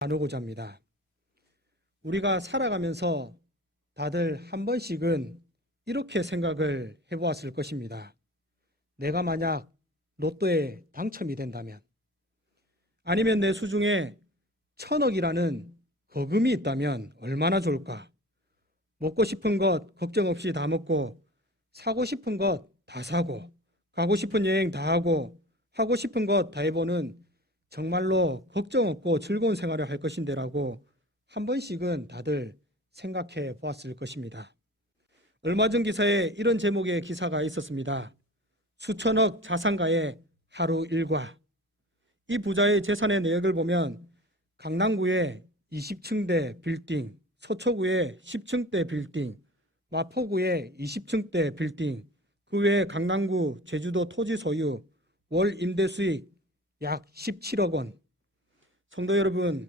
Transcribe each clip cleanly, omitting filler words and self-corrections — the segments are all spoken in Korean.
나누고자 합니다. 우리가 살아가면서 다들 한 번씩은 이렇게 생각을 해보았을 것입니다. 내가 만약 로또에 당첨이 된다면, 아니면 내 수중에 1,000억이라는 거금이 있다면 얼마나 좋을까? 먹고 싶은 것 걱정 없이 다 먹고, 사고 싶은 것 다 사고, 가고 싶은 여행 다 하고, 하고 싶은 것 다 해보는 정말로 걱정 없고 즐거운 생활을 할 것인데라고 한 번씩은 다들 생각해 보았을 것입니다. 얼마 전 기사에 이런 제목의 기사가 있었습니다. 수천억 자산가의 하루 일과. 이 부자의 재산의 내역을 보면 강남구에 20층대 빌딩, 서초구에 10층대 빌딩, 마포구에 20층대 빌딩, 그 외에 강남구 제주도 토지 소유, 월 임대 수익 약 17억 원. 성도 여러분,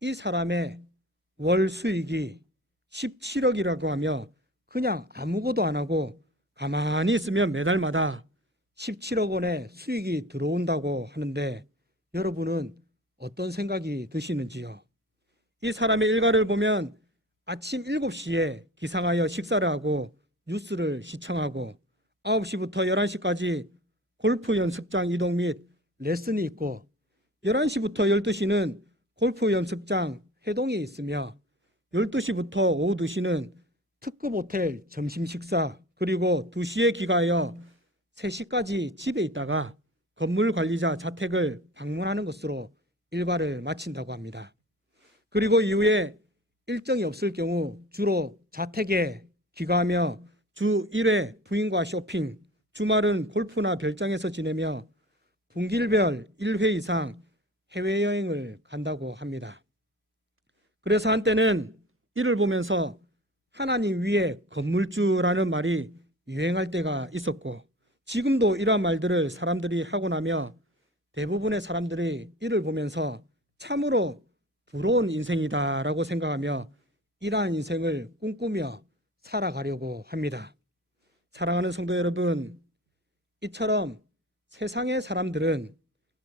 이 사람의 월 수익이 17억이라고 하며 그냥 아무것도 안 하고 가만히 있으면 매달마다 17억 원의 수익이 들어온다고 하는데 여러분은 어떤 생각이 드시는지요? 이 사람의 일과를 보면 아침 7시에 기상하여 식사를 하고 뉴스를 시청하고 9시부터 11시까지 골프 연습장 이동 및 레슨이 있고 11시부터 12시는 골프 연습장 회동이 있으며 12시부터 오후 2시는 특급 호텔 점심 식사, 그리고 2시에 귀가하여 3시까지 집에 있다가 건물 관리자 자택을 방문하는 것으로 일과를 마친다고 합니다. 그리고 이후에 일정이 없을 경우 주로 자택에 귀가하며 주 1회 부인과 쇼핑, 주말은 골프나 별장에서 지내며 분기별 1회 이상 해외여행을 간다고 합니다. 그래서 한때는 이를 보면서 하나님 위에 건물주라는 말이 유행할 때가 있었고 지금도 이러한 말들을 사람들이 하고 나며 대부분의 사람들이 이를 보면서 참으로 부러운 인생이다라고 생각하며 이러한 인생을 꿈꾸며 살아가려고 합니다. 사랑하는 성도 여러분, 이처럼 세상의 사람들은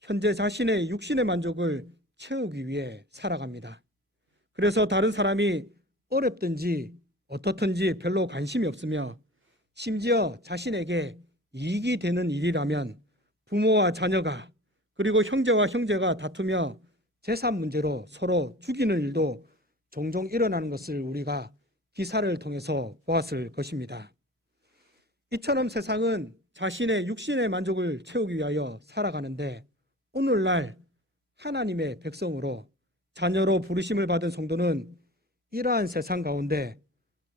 현재 자신의 육신의 만족을 채우기 위해 살아갑니다. 그래서 다른 사람이 어렵든지 어떻든지 별로 관심이 없으며 심지어 자신에게 이익이 되는 일이라면 부모와 자녀가 그리고 형제와 형제가 다투며 재산 문제로 서로 죽이는 일도 종종 일어나는 것을 우리가 기사를 통해서 보았을 것입니다. 이처럼 세상은 자신의 육신의 만족을 채우기 위하여 살아가는데 오늘날 하나님의 백성으로 자녀로 부르심을 받은 성도는 이러한 세상 가운데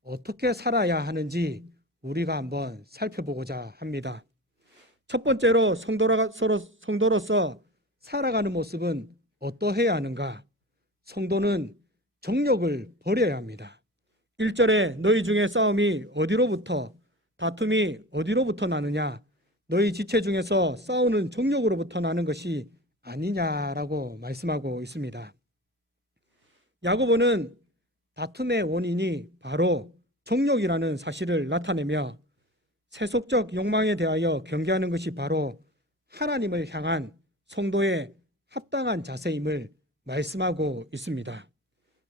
어떻게 살아야 하는지 우리가 한번 살펴보고자 합니다. 첫 번째로 성도로서 살아가는 모습은 어떠해야 하는가? 성도는 정욕을 버려야 합니다. 1절에 너희 중에 싸움이 어디로부터 다툼이 어디로부터 나느냐? 너희 지체 중에서 싸우는 정욕으로부터 나는 것이 아니냐라고 말씀하고 있습니다. 야고보는 다툼의 원인이 바로 정욕이라는 사실을 나타내며 세속적 욕망에 대하여 경계하는 것이 바로 하나님을 향한 성도의 합당한 자세임을 말씀하고 있습니다.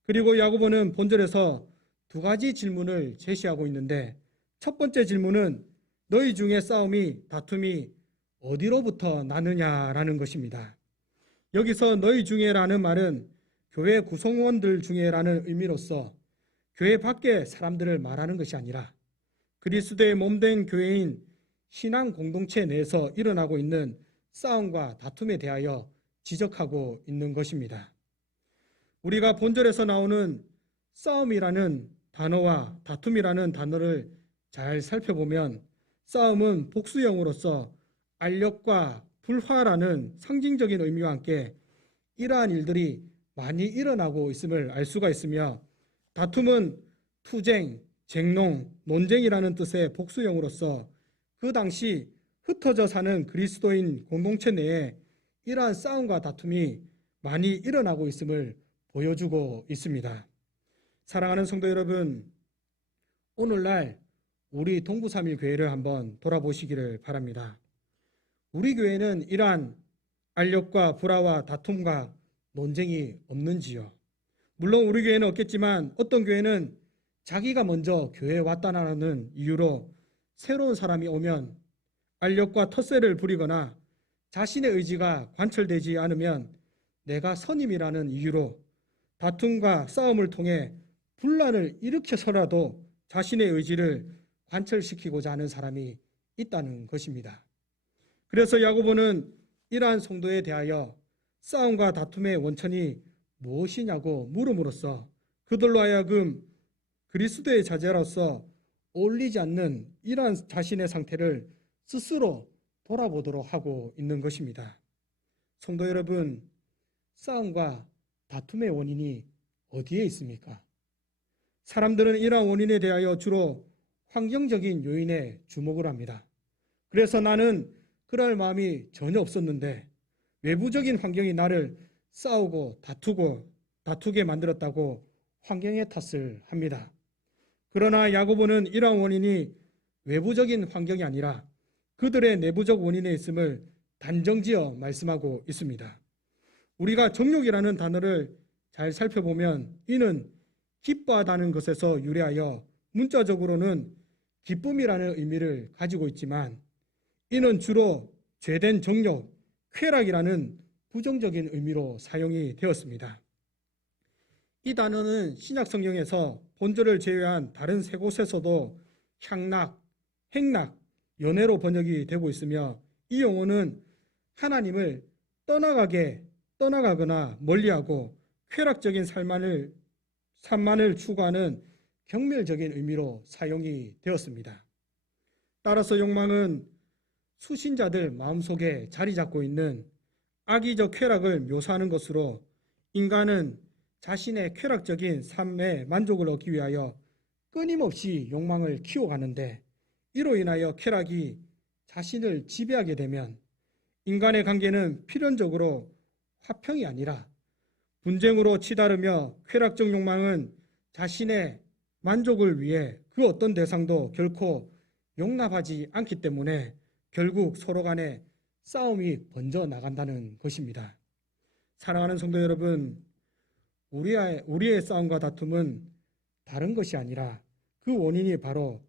그리고 야고보는 본절에서 두 가지 질문을 제시하고 있는데 첫 번째 질문은 너희 중에 싸움이 다툼이 어디로부터 나느냐라는 것입니다. 여기서 너희 중에라는 말은 교회 구성원들 중에라는 의미로서 교회 밖의 사람들을 말하는 것이 아니라 그리스도의 몸된 교회인 신앙 공동체 내에서 일어나고 있는 싸움과 다툼에 대하여 지적하고 있는 것입니다. 우리가 본절에서 나오는 싸움이라는 단어와 다툼이라는 단어를 잘 살펴보면 싸움은 복수형으로서 알력과 불화라는 상징적인 의미와 함께 이러한 일들이 많이 일어나고 있음을 알 수가 있으며 다툼은 투쟁, 쟁농, 논쟁이라는 뜻의 복수형으로서 그 당시 흩어져 사는 그리스도인 공동체 내에 이러한 싸움과 다툼이 많이 일어나고 있음을 보여주고 있습니다. 사랑하는 성도 여러분, 오늘날 우리 동부삼일교회를 한번 돌아보시기를 바랍니다. 우리 교회는 이러한 알력과 불화와 다툼과 논쟁이 없는지요? 물론 우리 교회는 없겠지만 어떤 교회는 자기가 먼저 교회에 왔다는 이유로 새로운 사람이 오면 알력과 텃세를 부리거나 자신의 의지가 관철되지 않으면 내가 선임이라는 이유로 다툼과 싸움을 통해 분란을 일으켜서라도 자신의 의지를 관철시키고자 하는 사람이 있다는 것입니다. 그래서 야고보는 이러한 성도에 대하여 싸움과 다툼의 원천이 무엇이냐고 물음으로써 그들로 하여금 그리스도의 자제로서 어울리지 않는 이러한 자신의 상태를 스스로 돌아보도록 하고 있는 것입니다. 성도 여러분, 싸움과 다툼의 원인이 어디에 있습니까? 사람들은 이러한 원인에 대하여 주로 환경적인 요인에 주목을 합니다. 그래서 나는 그럴 마음이 전혀 없었는데 외부적인 환경이 나를 싸우고 다투게 만들었다고 환경의 탓을 합니다. 그러나 야고보는 이러한 원인이 외부적인 환경이 아니라 그들의 내부적 원인에 있음을 단정지어 말씀하고 있습니다. 우리가 정욕이라는 단어를 잘 살펴보면 이는 기뻐하다는 것에서 유래하여 문자적으로는 기쁨이라는 의미를 가지고 있지만 이는 주로 죄된 정욕, 쾌락이라는 부정적인 의미로 사용이 되었습니다. 이 단어는 신약 성경에서 본절을 제외한 다른 세 곳에서도 향락, 행락, 연애로 번역이 되고 있으며 이 용어는 하나님을 떠나가거나 멀리하고 쾌락적인 삶만을 추구하는 경멸적인 의미로 사용이 되었습니다. 따라서 욕망은 수신자들 마음속에 자리 잡고 있는 악의적 쾌락을 묘사하는 것으로 인간은 자신의 쾌락적인 삶의 만족을 얻기 위하여 끊임없이 욕망을 키워가는데 이로 인하여 쾌락이 자신을 지배하게 되면 인간의 관계는 필연적으로 화평이 아니라 분쟁으로 치달으며 쾌락적 욕망은 자신의 만족을 위해 그 어떤 대상도 결코 용납하지 않기 때문에 결국 서로 간에 싸움이 번져 나간다는 것입니다. 사랑하는 성도 여러분, 우리의 싸움과 다툼은 다른 것이 아니라 그 원인이 바로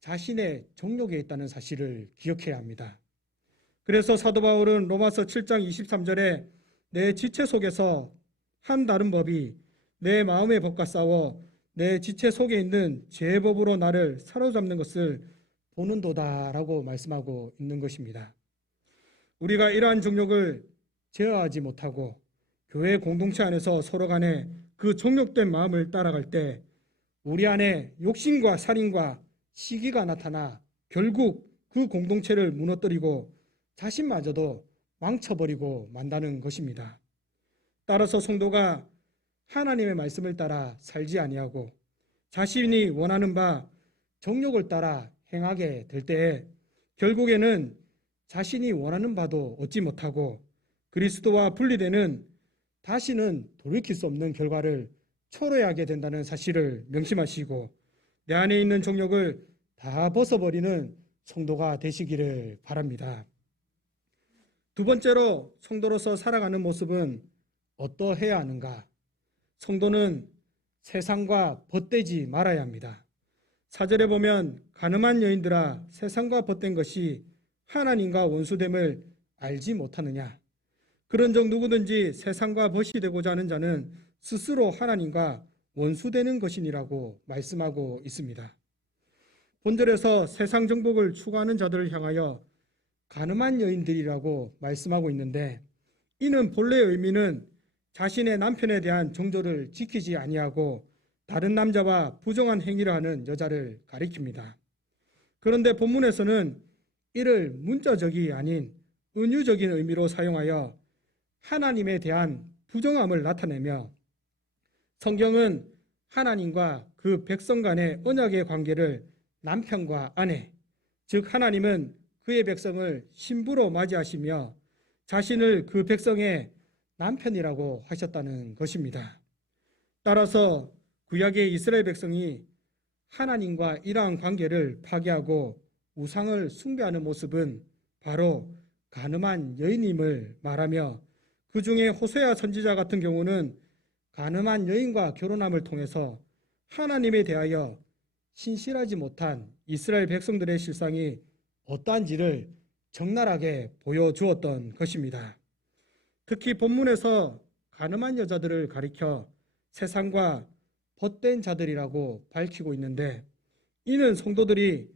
자신의 정욕에 있다는 사실을 기억해야 합니다. 그래서 사도 바울은 로마서 7장 23절에 내 지체 속에서 한 다른 법이 내 마음의 법과 싸워 내 지체 속에 있는 죄의 법으로 나를 사로잡는 것을 보는도다라고 말씀하고 있는 것입니다. 우리가 이러한 정욕을 제어하지 못하고 교회 공동체 안에서 서로 간에 그 정욕된 마음을 따라갈 때 우리 안에 욕심과 살인과 시기가 나타나 결국 그 공동체를 무너뜨리고 자신마저도 망쳐버리고 만다는 것입니다. 따라서 성도가 하나님의 말씀을 따라 살지 아니하고 자신이 원하는 바 정욕을 따라 행하게 될 때에 결국에는 자신이 원하는 바도 얻지 못하고 그리스도와 분리되는 다시는 돌이킬 수 없는 결과를 초래하게 된다는 사실을 명심하시고 내 안에 있는 정욕을 다 벗어버리는 성도가 되시기를 바랍니다. 두 번째로 성도로서 살아가는 모습은 어떠해야 하는가? 성도는 세상과 벗되지 말아야 합니다. 4절에 보면 가늠한 여인들아 세상과 벗된 것이 하나님과 원수됨을 알지 못하느냐? 그런즉 누구든지 세상과 벗이 되고자 하는 자는 스스로 하나님과 원수되는 것이니라고 말씀하고 있습니다. 본절에서 세상 정복을 추구하는 자들을 향하여 가늠한 여인들이라고 말씀하고 있는데 이는 본래의 의미는 자신의 남편에 대한 정조를 지키지 아니하고 다른 남자와 부정한 행위를 하는 여자를 가리킵니다. 그런데 본문에서는 이를 문자적이 아닌 은유적인 의미로 사용하여 하나님에 대한 부정함을 나타내며 성경은 하나님과 그 백성 간의 언약의 관계를 남편과 아내, 즉 하나님은 그의 백성을 신부로 맞이하시며 자신을 그 백성의 남편이라고 하셨다는 것입니다. 따라서 구약의 이스라엘 백성이 하나님과 이러한 관계를 파괴하고 우상을 숭배하는 모습은 바로 가늠한 여인임을 말하며 그 중에 호세아 선지자 같은 경우는 가늠한 여인과 결혼함을 통해서 하나님에 대하여 신실하지 못한 이스라엘 백성들의 실상이 어떠한지를 적나라하게 보여주었던 것입니다. 특히 본문에서 가늠한 여자들을 가리켜 세상과 벗된 자들이라고 밝히고 있는데, 이는 성도들이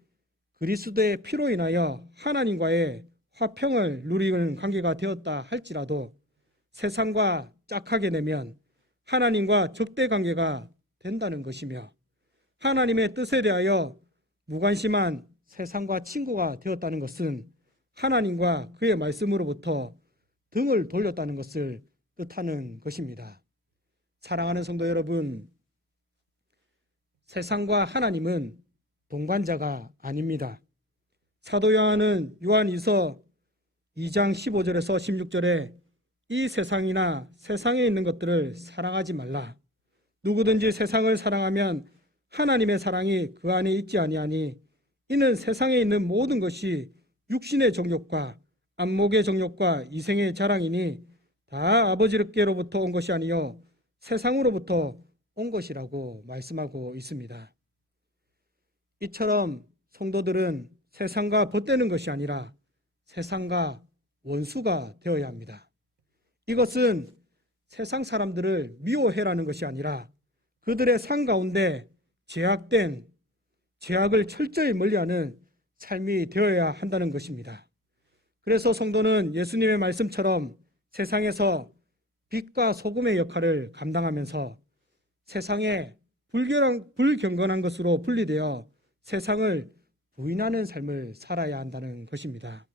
그리스도의 피로 인하여 하나님과의 화평을 누리는 관계가 되었다 할지라도 세상과 짝하게 되면 하나님과 적대 관계가 된다는 것이며, 하나님의 뜻에 대하여 무관심한 세상과 친구가 되었다는 것은 하나님과 그의 말씀으로부터 등을 돌렸다는 것을 뜻하는 것입니다. 사랑하는 성도 여러분, 세상과 하나님은 동반자가 아닙니다. 사도 요한은 요한 2서 2장 15절에서 16절에 이 세상이나 세상에 있는 것들을 사랑하지 말라. 누구든지 세상을 사랑하면 하나님의 사랑이 그 안에 있지 아니하니, 이는 세상에 있는 모든 것이 육신의 정욕과 안목의 정욕과 이생의 자랑이니 다 아버지께로부터 온 것이 아니요 세상으로부터 온 것이라고 말씀하고 있습니다. 이처럼 성도들은 세상과 벗대는 것이 아니라 세상과 원수가 되어야 합니다. 이것은 세상 사람들을 미워해라는 것이 아니라 그들의 삶 가운데 죄악된 죄악을 철저히 멀리하는 삶이 되어야 한다는 것입니다. 그래서 성도는 예수님의 말씀처럼 세상에서 빛과 소금의 역할을 감당하면서 세상에 불경건한 것으로 분리되어 세상을 부인하는 삶을 살아야 한다는 것입니다.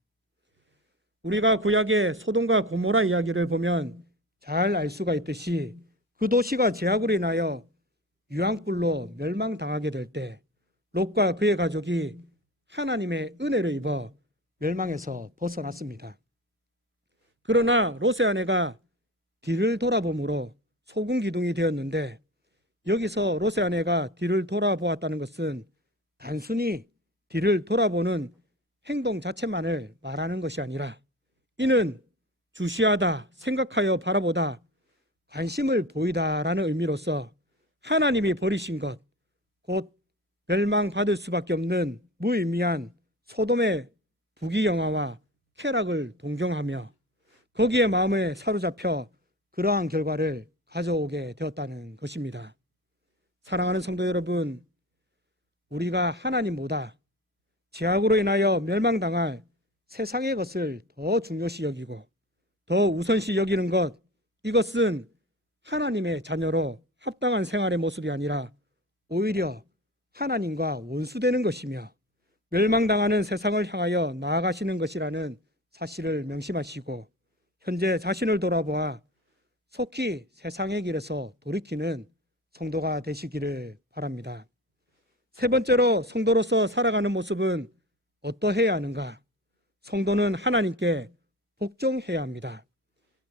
우리가 구약의 소돔과 고모라 이야기를 보면 잘 알 수가 있듯이 그 도시가 죄악으로 인하여 유황불로 멸망당하게 될 때 롯과 그의 가족이 하나님의 은혜를 입어 멸망에서 벗어났습니다. 그러나 롯의 아내가 뒤를 돌아봄으로 소금 기둥이 되었는데, 여기서 롯의 아내가 뒤를 돌아보았다는 것은 단순히 뒤를 돌아보는 행동 자체만을 말하는 것이 아니라 이는 주시하다, 생각하여 바라보다, 관심을 보이다라는 의미로서 하나님이 버리신 것, 곧 멸망받을 수밖에 없는 무의미한 소돔의 부귀영화와 쾌락을 동경하며 거기에 마음에 사로잡혀 그러한 결과를 가져오게 되었다는 것입니다. 사랑하는 성도 여러분, 우리가 하나님보다 죄악으로 인하여 멸망당할 세상의 것을 더 중요시 여기고 더 우선시 여기는 것, 이것은 하나님의 자녀로 합당한 생활의 모습이 아니라 오히려 하나님과 원수되는 것이며 멸망당하는 세상을 향하여 나아가시는 것이라는 사실을 명심하시고 현재 자신을 돌아보아 속히 세상의 길에서 돌이키는 성도가 되시기를 바랍니다. 세 번째로 성도로서 살아가는 모습은 어떠해야 하는가? 성도는 하나님께 복종해야 합니다.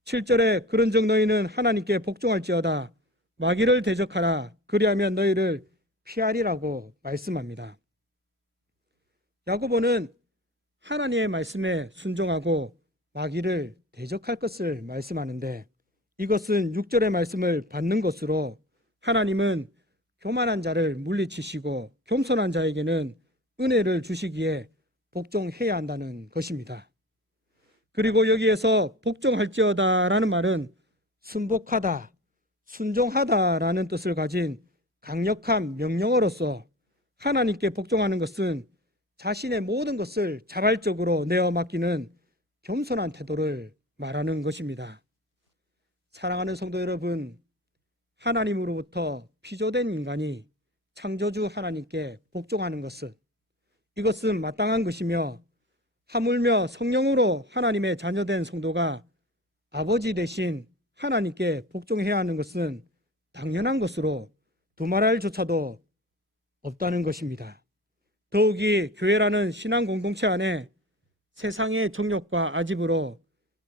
7절에 그런즉 너희는 하나님께 복종할지어다 마귀를 대적하라 그리하면 너희를 피하리라고 말씀합니다. 야고보는 하나님의 말씀에 순종하고 마귀를 대적할 것을 말씀하는데, 이것은 6절의 말씀을 받는 것으로 하나님은 교만한 자를 물리치시고 겸손한 자에게는 은혜를 주시기에 복종해야 한다는 것입니다. 그리고 여기에서 복종할지어다라는 말은 순복하다, 순종하다라는 뜻을 가진 강력한 명령어로서 하나님께 복종하는 것은 자신의 모든 것을 자발적으로 내어 맡기는 겸손한 태도를 말하는 것입니다. 사랑하는 성도 여러분, 하나님으로부터 피조된 인간이 창조주 하나님께 복종하는 것은 이것은 마땅한 것이며, 하물며 성령으로 하나님의 자녀된 성도가 아버지 대신 하나님께 복종해야 하는 것은 당연한 것으로 두말할 조차도 없다는 것입니다. 더욱이 교회라는 신앙 공동체 안에 세상의 정욕과 아집으로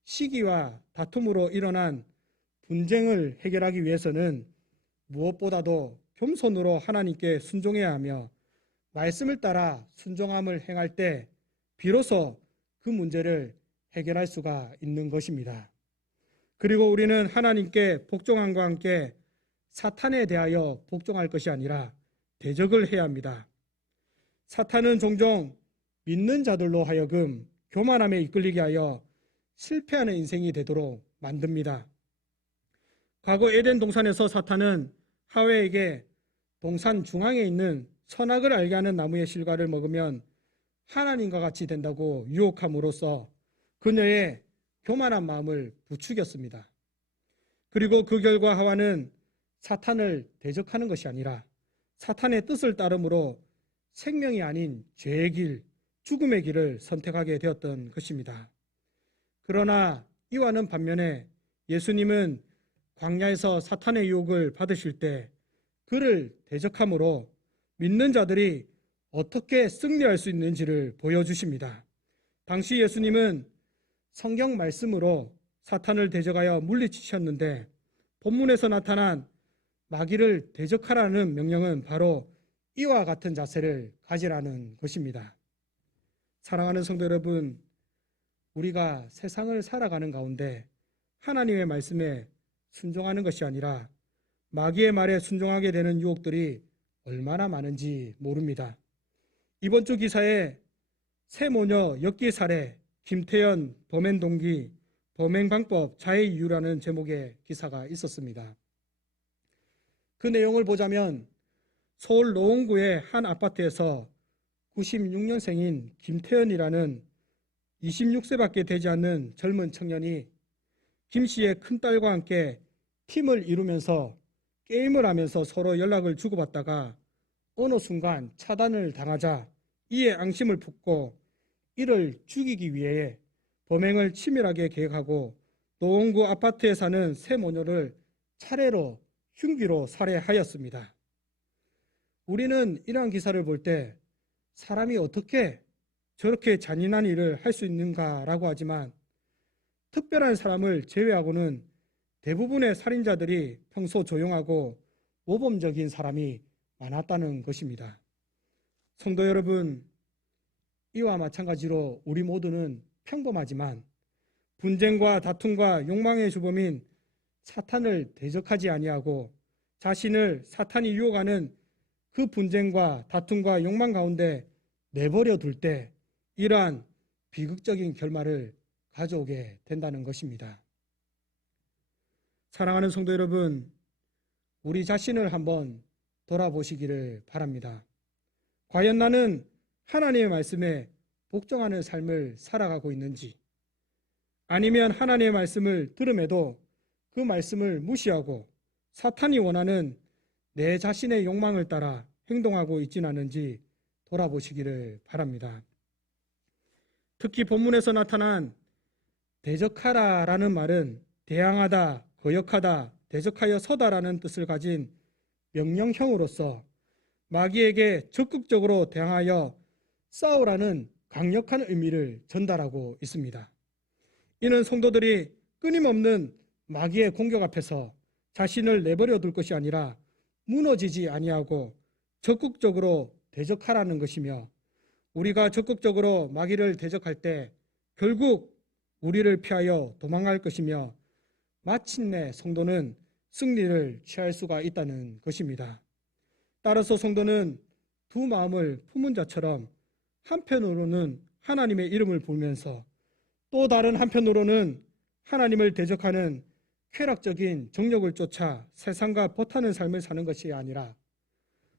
시기와 다툼으로 일어난 분쟁을 해결하기 위해서는 무엇보다도 겸손으로 하나님께 순종해야 하며 말씀을 따라 순종함을 행할 때 비로소 그 문제를 해결할 수가 있는 것입니다. 그리고 우리는 하나님께 복종함과 함께 사탄에 대하여 복종할 것이 아니라 대적을 해야 합니다. 사탄은 종종 믿는 자들로 하여금 교만함에 이끌리게 하여 실패하는 인생이 되도록 만듭니다. 과거 에덴 동산에서 사탄은 하와에게 동산 중앙에 있는 선악을 알게 하는 나무의 실과를 먹으면 하나님과 같이 된다고 유혹함으로써 그녀의 교만한 마음을 부추겼습니다. 그리고 그 결과 하와는 사탄을 대적하는 것이 아니라 사탄의 뜻을 따름으로 생명이 아닌 죄의 길, 죽음의 길을 선택하게 되었던 것입니다. 그러나 이와는 반면에 예수님은 광야에서 사탄의 유혹을 받으실 때 그를 대적함으로 믿는 자들이 어떻게 승리할 수 있는지를 보여주십니다. 당시 예수님은 성경 말씀으로 사탄을 대적하여 물리치셨는데 본문에서 나타난 마귀를 대적하라는 명령은 바로 이와 같은 자세를 가지라는 것입니다. 사랑하는 성도 여러분, 우리가 세상을 살아가는 가운데 하나님의 말씀에 순종하는 것이 아니라 마귀의 말에 순종하게 되는 유혹들이 얼마나 많은지 모릅니다. 이번 주 기사에 세모녀 엿기 살해, 김태현 범행 동기, 범행 방법, 자해 이유라는 제목의 기사가 있었습니다. 그 내용을 보자면 서울 노원구의 한 아파트에서 96년생인 김태현이라는 26세밖에 되지 않는 젊은 청년이 김 씨의 큰딸과 함께 팀을 이루면서 게임을 하면서 서로 연락을 주고받다가 어느 순간 차단을 당하자 이에 앙심을 품고 이를 죽이기 위해 범행을 치밀하게 계획하고 노원구 아파트에 사는 세 모녀를 차례로 흉기로 살해하였습니다. 우리는 이러한 기사를 볼 때 사람이 어떻게 저렇게 잔인한 일을 할 수 있는가라고 하지만 특별한 사람을 제외하고는 대부분의 살인자들이 평소 조용하고 모범적인 사람이 많았다는 것입니다. 성도 여러분, 이와 마찬가지로 우리 모두는 평범하지만 분쟁과 다툼과 욕망의 주범인 사탄을 대적하지 아니하고 자신을 사탄이 유혹하는 그 분쟁과 다툼과 욕망 가운데 내버려 둘 때 이러한 비극적인 결말을 가져오게 된다는 것입니다. 사랑하는 성도 여러분, 우리 자신을 한번 돌아보시기를 바랍니다. 과연 나는 하나님의 말씀에 복종하는 삶을 살아가고 있는지, 아니면 하나님의 말씀을 들음에도 그 말씀을 무시하고 사탄이 원하는 내 자신의 욕망을 따라 행동하고 있지는 않은지 돌아보시기를 바랍니다. 특히 본문에서 나타난 대적하라라는 말은 대항하다, 거역하다, 대적하여 서다라는 뜻을 가진 명령형으로서 마귀에게 적극적으로 대항하여 싸우라는 강력한 의미를 전달하고 있습니다. 이는 성도들이 끊임없는 마귀의 공격 앞에서 자신을 내버려 둘 것이 아니라 무너지지 아니하고 적극적으로 대적하라는 것이며, 우리가 적극적으로 마귀를 대적할 때 결국 우리를 피하여 도망갈 것이며 마침내 성도는 승리를 취할 수가 있다는 것입니다. 따라서 성도는 두 마음을 품은 자처럼 한편으로는 하나님의 이름을 부르면서 또 다른 한편으로는 하나님을 대적하는 쾌락적인 정욕을 쫓아 세상과 버타는 삶을 사는 것이 아니라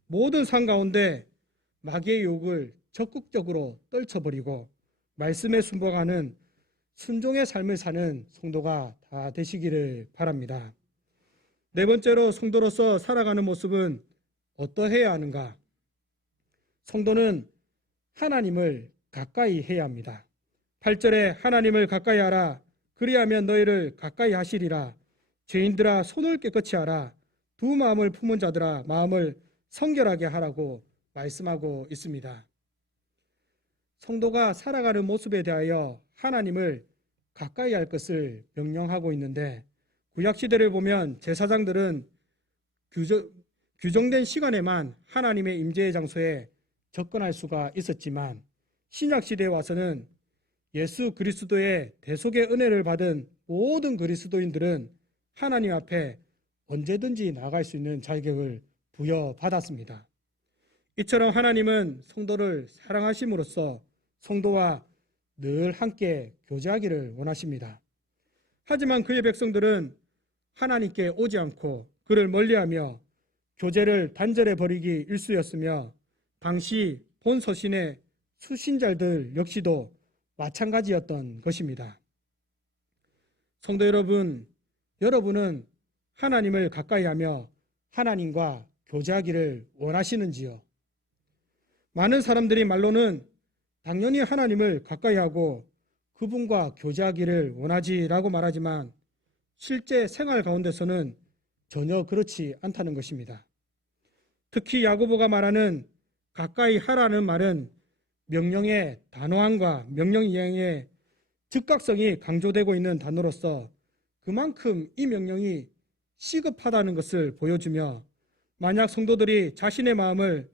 모든 삶 가운데 마귀의 유혹을 적극적으로 떨쳐버리고 말씀에 순복하는 순종의 삶을 사는 성도가 다 되시기를 바랍니다. 네 번째로 성도로서 살아가는 모습은 어떠해야 하는가? 성도는 하나님을 가까이 해야 합니다. 8절에 하나님을 가까이 하라. 그리하면 너희를 가까이 하시리라. 죄인들아 손을 깨끗이 하라. 두 마음을 품은 자들아 마음을 성결하게 하라고 말씀하고 있습니다. 성도가 살아가는 모습에 대하여 하나님을 가까이 할 것을 명령하고 있는데, 구약시대를 보면 제사장들은 규정된 시간에만 하나님의 임재의 장소에 접근할 수가 있었지만 신약시대에 와서는 예수 그리스도의 대속의 은혜를 받은 모든 그리스도인들은 하나님 앞에 언제든지 나아갈 수 있는 자격을 부여받았습니다. 이처럼 하나님은 성도를 사랑하심으로써 성도와 늘 함께 교제하기를 원하십니다. 하지만 그의 백성들은 하나님께 오지 않고 그를 멀리하며 교제를 단절해 버리기 일쑤였으며 당시 본 서신의 수신자들 역시도 마찬가지였던 것입니다. 성도 여러분, 여러분은 하나님을 가까이하며 하나님과 교제하기를 원하시는지요? 많은 사람들이 말로는 당연히 하나님을 가까이하고 그분과 교제하기를 원하지라고 말하지만 실제 생활 가운데서는 전혀 그렇지 않다는 것입니다. 특히 야고보가 말하는 가까이 하라는 말은 명령의 단호함과 명령 이행의 즉각성이 강조되고 있는 단어로서 그만큼 이 명령이 시급하다는 것을 보여주며 만약 성도들이 자신의 마음을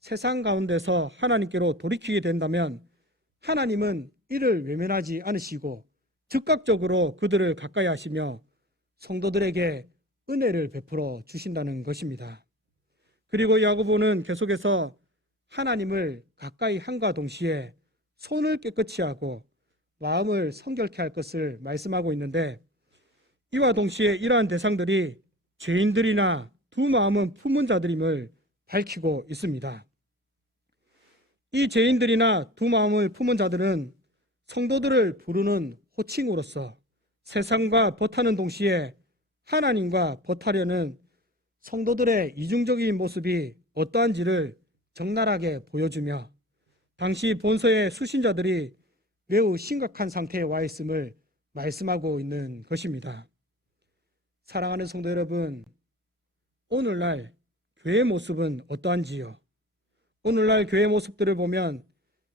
세상 가운데서 하나님께로 돌이키게 된다면 하나님은 이를 외면하지 않으시고 즉각적으로 그들을 가까이 하시며 성도들에게 은혜를 베풀어 주신다는 것입니다. 그리고 야고보는 계속해서 하나님을 가까이 함과 동시에 손을 깨끗이 하고 마음을 성결케 할 것을 말씀하고 있는데 이와 동시에 이러한 대상들이 죄인들이나 두 마음은 품은 자들임을 밝히고 있습니다. 이 죄인들이나 두 마음을 품은 자들은 성도들을 부르는 호칭으로서 세상과 벗하는 동시에 하나님과 벗하려는 성도들의 이중적인 모습이 어떠한지를 적나라하게 보여주며 당시 본서의 수신자들이 매우 심각한 상태에 와 있음을 말씀하고 있는 것입니다. 사랑하는 성도 여러분, 오늘날 교회의 모습은 어떠한지요? 오늘날 교회 모습들을 보면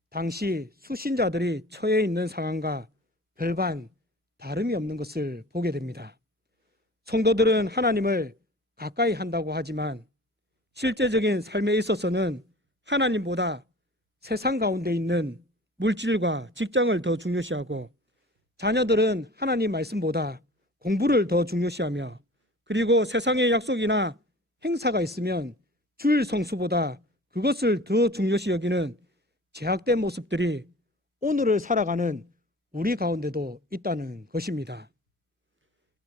당시 수신자들이 처해 있는 상황과 별반 다름이 없는 것을 보게 됩니다. 성도들은 하나님을 가까이 한다고 하지만 실제적인 삶에 있어서는 하나님보다 세상 가운데 있는 물질과 직장을 더 중요시하고 자녀들은 하나님 말씀보다 공부를 더 중요시하며 그리고 세상의 약속이나 행사가 있으면 주일 성수보다 그것을 더 중요시 여기는 제약된 모습들이 오늘을 살아가는 우리 가운데도 있다는 것입니다.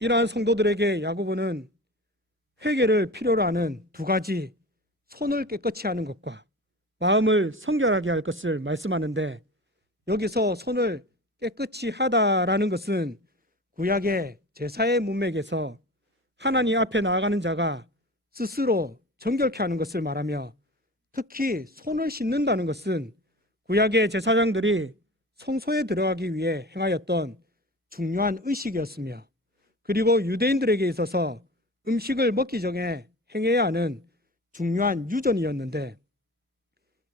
이러한 성도들에게 야고보는 회개를 필요로 하는 두 가지, 손을 깨끗이 하는 것과 마음을 성결하게 할 것을 말씀하는데 여기서 손을 깨끗이 하다라는 것은 구약의 제사의 문맥에서 하나님 앞에 나아가는 자가 스스로 정결케 하는 것을 말하며 특히 손을 씻는다는 것은 구약의 제사장들이 성소에 들어가기 위해 행하였던 중요한 의식이었으며 그리고 유대인들에게 있어서 음식을 먹기 전에 행해야 하는 중요한 유전이었는데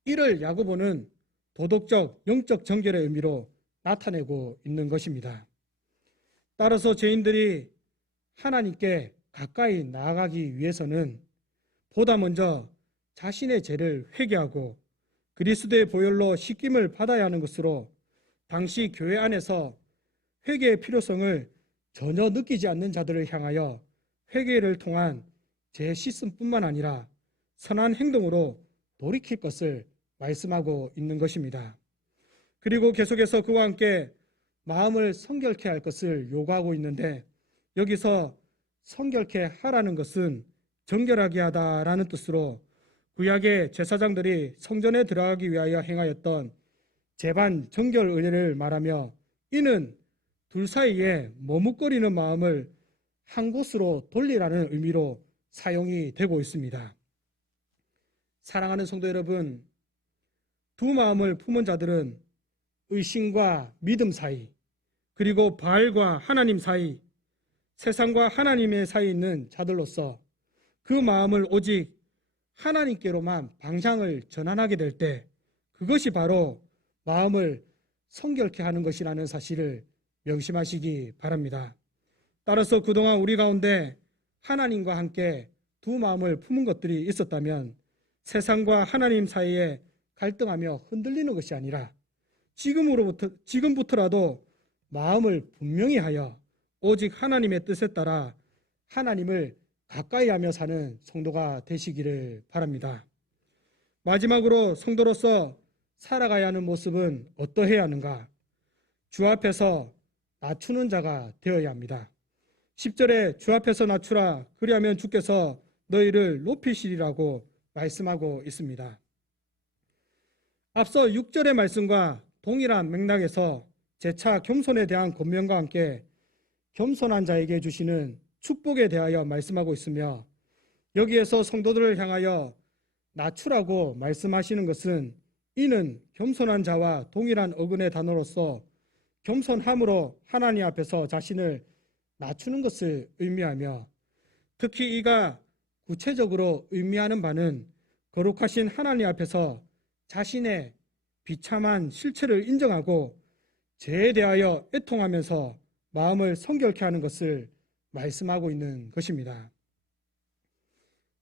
이를 야고보는 도덕적, 영적 정결의 의미로 나타내고 있는 것입니다. 따라서 죄인들이 하나님께 가까이 나아가기 위해서는 보다 먼저 자신의 죄를 회개하고 그리스도의 보혈로 씻김을 받아야 하는 것으로 당시 교회 안에서 회개의 필요성을 전혀 느끼지 않는 자들을 향하여 회개를 통한 죄 씻음뿐만 아니라 선한 행동으로 돌이킬 것을 말씀하고 있는 것입니다. 그리고 계속해서 그와 함께 마음을 성결케 할 것을 요구하고 있는데 여기서 성결케 하라는 것은 정결하게 하다라는 뜻으로 구약의 제사장들이 성전에 들어가기 위하여 행하였던 제반 정결 의례를 말하며 이는 둘 사이에 머뭇거리는 마음을 한 곳으로 돌리라는 의미로 사용이 되고 있습니다. 사랑하는 성도 여러분, 두 마음을 품은 자들은 의심과 믿음 사이, 그리고 바알과 하나님 사이, 세상과 하나님의 사이에 있는 자들로서 그 마음을 오직 하나님께로만 방향을 전환하게 될 때 그것이 바로 마음을 성결케 하는 것이라는 사실을 명심하시기 바랍니다. 따라서 그동안 우리 가운데 하나님과 함께 두 마음을 품은 것들이 있었다면 세상과 하나님 사이에 갈등하며 흔들리는 것이 아니라 지금부터라도 마음을 분명히 하여 오직 하나님의 뜻에 따라 하나님을 가까이 하며 사는 성도가 되시기를 바랍니다. 마지막으로 성도로서 살아가야 하는 모습은 어떠해야 하는가? 주 앞에서 낮추는 자가 되어야 합니다. 10절에 주 앞에서 낮추라 그리하면 주께서 너희를 높이시리라고 말씀하고 있습니다. 앞서 6절의 말씀과 동일한 맥락에서 재차 겸손에 대한 권면과 함께 겸손한 자에게 주시는 축복에 대하여 말씀하고 있으며 여기에서 성도들을 향하여 낮추라고 말씀하시는 것은 이는 겸손한 자와 동일한 어근의 단어로서 겸손함으로 하나님 앞에서 자신을 낮추는 것을 의미하며 특히 이가 구체적으로 의미하는 바는 거룩하신 하나님 앞에서 자신의 비참한 실체를 인정하고 죄에 대하여 애통하면서 마음을 성결케 하는 것을 말씀하고 있는 것입니다.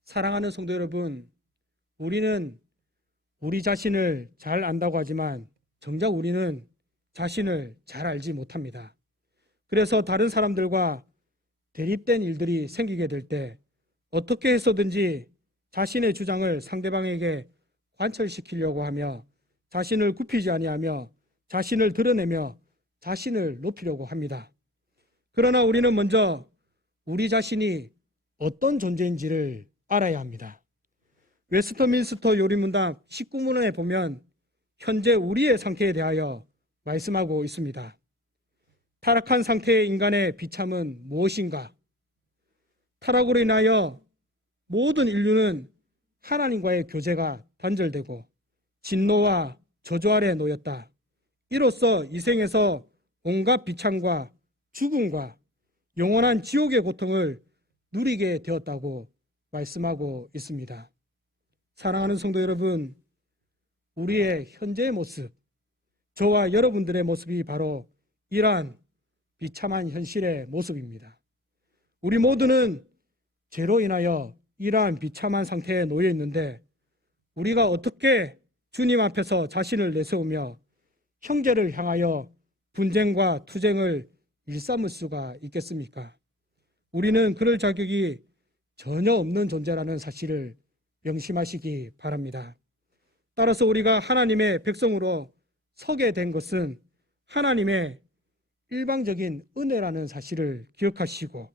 사랑하는 성도 여러분, 우리는 우리 자신을 잘 안다고 하지만 정작 우리는 자신을 잘 알지 못합니다. 그래서 다른 사람들과 대립된 일들이 생기게 될 때 어떻게 해서든지 자신의 주장을 상대방에게 관철시키려고 하며 자신을 굽히지 아니하며 자신을 드러내며 자신을 높이려고 합니다. 그러나 우리는 먼저 우리 자신이 어떤 존재인지를 알아야 합니다. 웨스터민스터 요리문답 19문헌에 보면 현재 우리의 상태에 대하여 말씀하고 있습니다. 타락한 상태의 인간의 비참은 무엇인가? 타락으로 인하여 모든 인류는 하나님과의 교제가 단절되고 진노와 저주 아래 놓였다. 이로써 이 생에서 온갖 비참과 죽음과 영원한 지옥의 고통을 누리게 되었다고 말씀하고 있습니다. 사랑하는 성도 여러분, 우리의 현재의 모습, 저와 여러분들의 모습이 바로 이러한 비참한 현실의 모습입니다. 우리 모두는 죄로 인하여 이러한 비참한 상태에 놓여 있는데 우리가 어떻게 주님 앞에서 자신을 내세우며 형제를 향하여 분쟁과 투쟁을 일삼을 수가 있겠습니까? 우리는 그럴 자격이 전혀 없는 존재라는 사실을 명심하시기 바랍니다. 따라서 우리가 하나님의 백성으로 서게 된 것은 하나님의 일방적인 은혜라는 사실을 기억하시고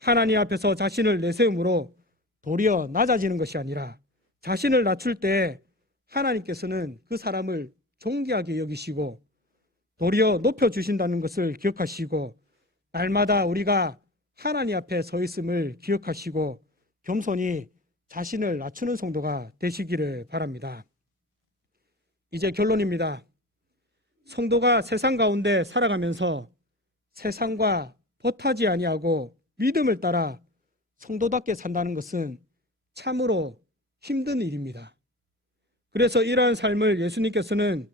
하나님 앞에서 자신을 내세움으로 도리어 낮아지는 것이 아니라 자신을 낮출 때 하나님께서는 그 사람을 존귀하게 여기시고 도리어 높여주신다는 것을 기억하시고 날마다 우리가 하나님 앞에 서 있음을 기억하시고 겸손히 자신을 낮추는 성도가 되시기를 바랍니다. 이제 결론입니다. 성도가 세상 가운데 살아가면서 세상과 벗하지 아니하고 믿음을 따라 성도답게 산다는 것은 참으로 힘든 일입니다. 그래서 이러한 삶을 예수님께서는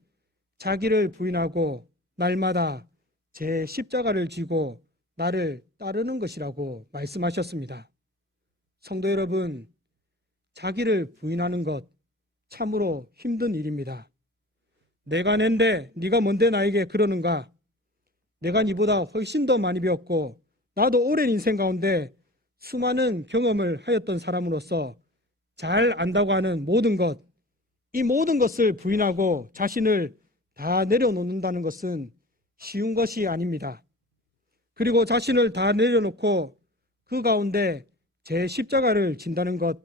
자기를 부인하고 날마다 제 십자가를 지고 나를 따르는 것이라고 말씀하셨습니다. 성도 여러분, 자기를 부인하는 것 참으로 힘든 일입니다. 내가 낸데 네가 뭔데 나에게 그러는가? 내가 네보다 훨씬 더 많이 배웠고 나도 오랜 인생 가운데 수많은 경험을 하였던 사람으로서 잘 안다고 하는 모든 것, 이 모든 것을 부인하고 자신을 다 내려놓는다는 것은 쉬운 것이 아닙니다. 그리고 자신을 다 내려놓고 그 가운데 제 십자가를 진다는 것,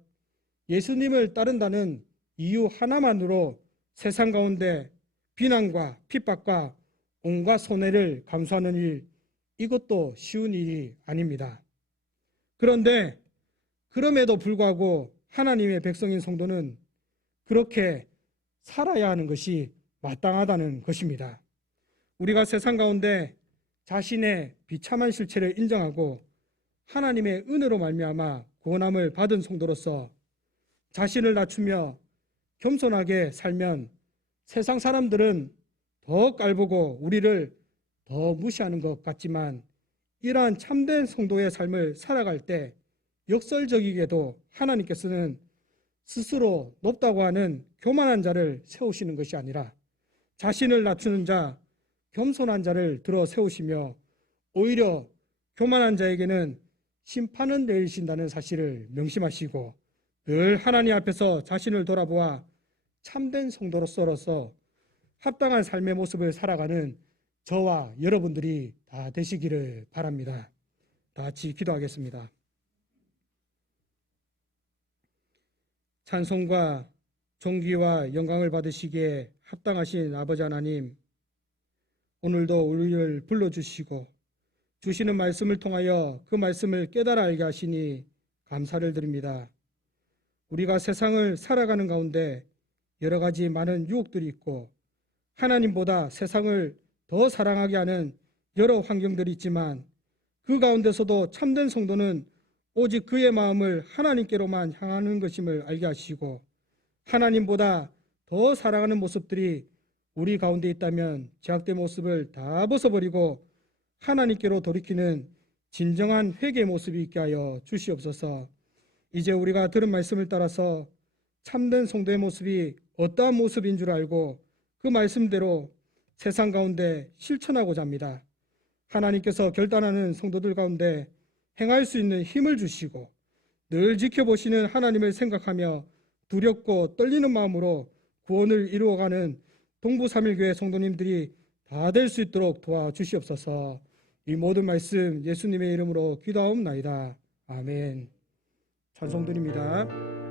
예수님을 따른다는 이유 하나만으로 세상 가운데 비난과 핍박과 온갖 손해를 감수하는 일, 이것도 쉬운 일이 아닙니다. 그런데 그럼에도 불구하고 하나님의 백성인 성도는 그렇게 살아야 하는 것이 마땅하다는 것입니다. 우리가 세상 가운데 자신의 비참한 실체를 인정하고 하나님의 은혜로 말미암아 구원함을 받은 성도로서 자신을 낮추며 겸손하게 살면 세상 사람들은 더 깔보고 우리를 더 무시하는 것 같지만 이러한 참된 성도의 삶을 살아갈 때 역설적이게도 하나님께서는 스스로 높다고 하는 교만한 자를 세우시는 것이 아니라 자신을 낮추는 자, 겸손한 자를 들어 세우시며 오히려 교만한 자에게는 심판은 내리신다는 사실을 명심하시고 늘 하나님 앞에서 자신을 돌아보아 참된 성도로서 합당한 삶의 모습을 살아가는 저와 여러분들이 다 되시기를 바랍니다. 다 같이 기도하겠습니다. 찬송과 존귀와 영광을 받으시기에 합당하신 아버지 하나님, 오늘도 우리를 불러주시고 주시는 말씀을 통하여 그 말씀을 깨달아 알게 하시니 감사를 드립니다. 우리가 세상을 살아가는 가운데 여러 가지 많은 유혹들이 있고 하나님보다 세상을 더 사랑하게 하는 여러 환경들이 있지만 그 가운데서도 참된 성도는 오직 그의 마음을 하나님께로만 향하는 것임을 알게 하시고 하나님보다 더 사랑하는 모습들이 우리 가운데 있다면 제약된 모습을 다 벗어버리고 하나님께로 돌이키는 진정한 회개의 모습이 있게 하여 주시옵소서. 이제 우리가 들은 말씀을 따라서 참된 성도의 모습이 어떠한 모습인 줄 알고 그 말씀대로 세상 가운데 실천하고자 합니다. 하나님께서 결단하는 성도들 가운데 행할 수 있는 힘을 주시고 늘 지켜보시는 하나님을 생각하며 두렵고 떨리는 마음으로 구원을 이루어가는 동부삼일교회 성도님들이 다 될 수 있도록 도와주시옵소서. 이 모든 말씀 예수님의 이름으로 기도하옵나이다. 아멘. 찬송드립니다.